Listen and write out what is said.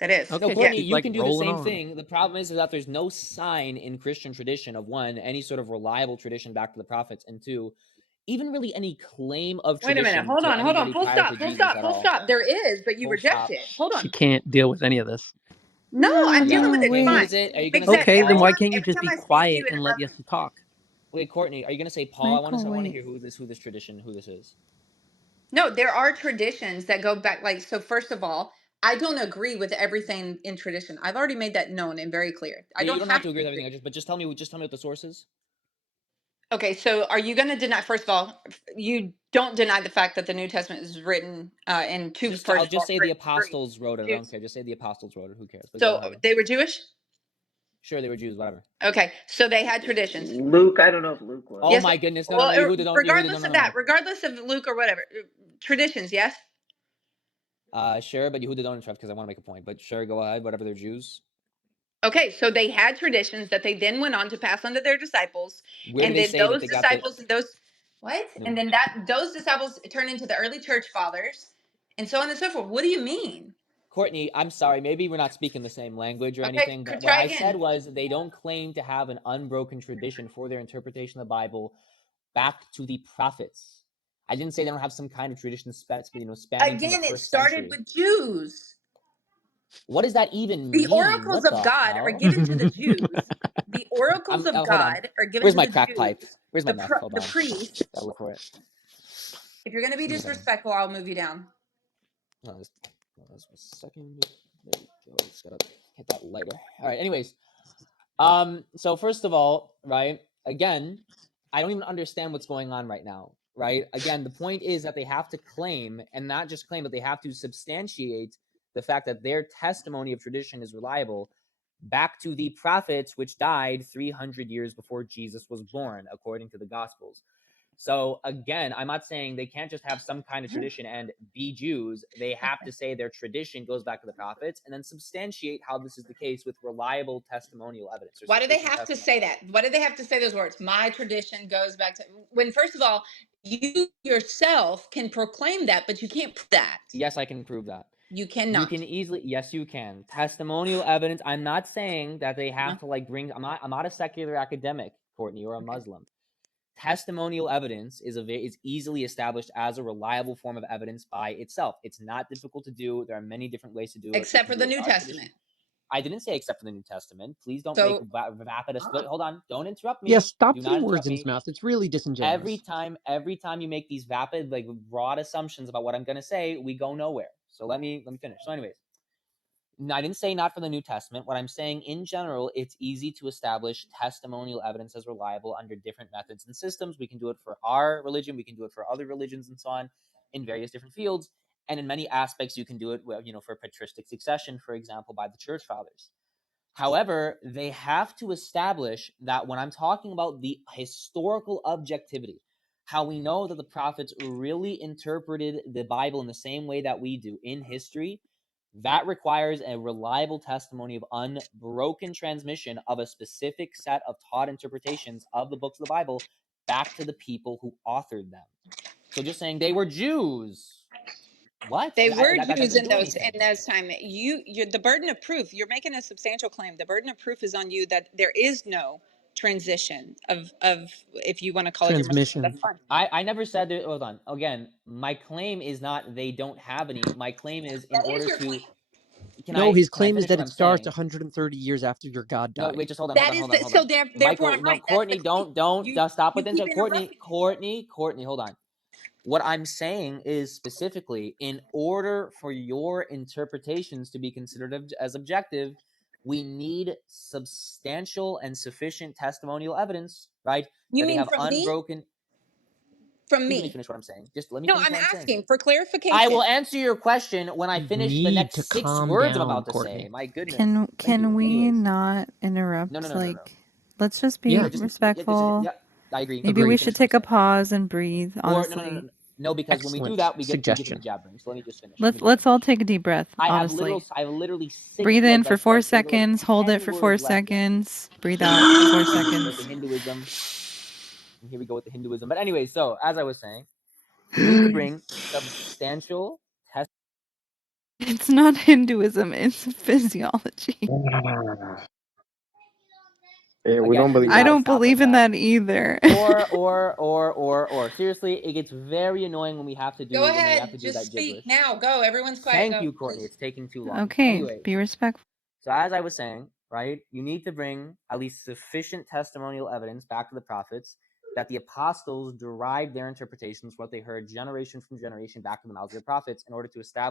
That is. Okay, Yeah. Courtney, you like can do the rolling same on. thing. The problem is that there's no sign in Christian tradition of one, any sort of reliable tradition back to the prophets, and two, even really any claim of Wait a minute. tradition Hold to on. Hold on. anybody Full prior stop. to Full Jesus stop. at Full all. stop. There is, but you Full reject stop. it. Hold She on. can't deal with any of this. No, I'm Yeah. dealing with it. Okay, who Fine. is it? Are you gonna Because say Okay, then every why Paul? time, can't you every just time be I speak to you, quiet it and let interrupts. Yosef talk? Wait, Courtney, are you gonna say Paul? Michael, I want to wait. hear who this tradition, who this is. No, there are traditions that go back. Like, so first of all, I don't agree with everything in tradition. I've already made that known and very clear. I Yeah, you don't don't have have to to agree with agree. everything. Just tell me what the source is. Okay, so are you going to deny? First of all, you don't deny the fact that the New Testament is written in two. I'll First of just all, say the written Greek. apostles wrote it. I don't Jews. care. Just say the apostles wrote it. Who cares? But go So ahead. they were Jewish. Sure, they were Jews. Whatever. Okay, so they had traditions. Luke, I don't know if Luke was. Oh Yes. my goodness! No, Well, Yehuda, don't. Yehuda, regardless of no. that, regardless of Luke or whatever, traditions. Yes. Sure, but Yehuda don't interrupt because I want to make a point. But sure, go ahead. Whatever, they're Jews. Okay, so they had traditions that they then went on to pass on to their disciples, Where do and they then say that those they got the? disciples and those what? No. And then those disciples turned into the early church fathers, and so on and so forth. What do you mean? Courtney, I'm sorry. Maybe we're not speaking the same language or Okay, anything, but what try I said again. was they don't claim to have an unbroken tradition for their interpretation of the Bible back to the prophets. I didn't say they don't have some kind of tradition, spanning from the Again, it first started century. with Jews. What does that even The mean? oracles What of the God are hell? given to the Jews. The oracles of Hold on. God are given Where's to my the crack pipe? Jews. Where's my meth? Hold The on. priests. Gotta look for it. If you're going to be Give me a second. disrespectful, I'll move you down. Just a second. There we go. Just gotta hit that lighter. All right. Anyways, so first of all, right? Again, I don't even understand what's going on right now. Right? Again, the point is that they have to claim, and not just claim, but they have to substantiate the fact that their testimony of tradition is reliable back to the prophets, which died 300 years before Jesus was born, according to the Gospels. So again, I'm not saying they can't just have some kind of tradition and be Jews. They have to say their tradition goes back to the prophets and then substantiate how this is the case with reliable testimonial evidence. Why do they have to say that? Why do they have to say those words? My tradition goes back to when, first of all, you yourself can proclaim that, but you can't prove that. Yes, I can prove that. You You cannot. can easily, yes, you can. Testimonial evidence. I'm not saying that they have to bring. I'm not a secular academic, Courtney, or a Muslim. Testimonial evidence is easily established as a reliable form of evidence by itself. It's not difficult to do. There are many different ways to do it. Except for the New Testament. I didn't say except for the New Testament. Please don't So, make vapid. Hold on. Don't interrupt me. Yeah, stop Do not putting interrupt words in his me. mouth. It's really disingenuous. Every time you make these vapid, broad assumptions about what I'm gonna say, we go nowhere. So let me finish. So, anyways, I didn't say not for the New Testament. What I'm saying in general, it's easy to establish testimonial evidence as reliable under different methods and systems. We can do it for our religion. We can do it for other religions and so on in various different fields. And in many aspects, you can do it, for patristic succession, for example, by the church fathers. However, they have to establish that when I'm talking about the historical objectivity, how we know that the prophets really interpreted the Bible in the same way that we do in history, that requires a reliable testimony of unbroken transmission of a specific set of taught interpretations of the books of the Bible back to the people who authored them. So just saying they were Jews. What? they were That Jews doesn't in do those anything. time. You're the burden of proof. You're making a substantial claim. The burden of proof is on you that there is no transition of if you want to call it your Messiah, Transmission. that's fine. I never said that. Hold on. Again, my claim is not they don't have any. My claim is in That is order your to. claim. No, his Can I claim is finish that what it I'm starts saying? 130 years after your God No, died. wait, just hold on, That is hold so on. therefore I'm right. That's the Courtney, claim. don't You just stop you with keep interrupting. Courtney, hold on. What I'm saying is specifically, in order for your interpretations to be considered as objective, we need substantial and sufficient testimonial evidence, right? You That they mean have from me? unbroken. From Please let me me? finish what I'm saying. Just let me No, finish I'm what I'm saying. asking for I will clarification. answer your question when I You finish the need to next 6 calm words I'm down, about to say. Courtney. My goodness. Thank Can you. we Anyways. not No. interrupt? Like, let's just be Yeah. respectful. I agree. Maybe Let me we Agreed. should finish what I'm take a saying. pause and breathe, Or honestly. no, because when we do Excellent that, we get to the suggestion. jabbering. So let me just finish. Let's all take a deep breath, I have honestly. literally 6 Breathe in for 4 seconds, hold it 10 for 4 words left. seconds, breathe out for 4 Like the seconds. Hinduism. And here we go with the Hinduism. But anyway, so as I was saying, we need to bring substantial It's not Hinduism, it's physiology. Yeah, we Again, don't believe I that. don't believe in that either. or. Seriously, it gets very annoying when we have to do Go when we ahead. have to do Just that speak gibberish. now. Go. Everyone's quiet. Thank Go, you, Courtney. please. It's taking too long. Okay, Anyways, be respectful. so as I was saying, right, you need to bring at least sufficient testimonial evidence back to the prophets that the apostles derived their interpretations, what they heard generation from generation, back to the mouths of the prophets in order to establish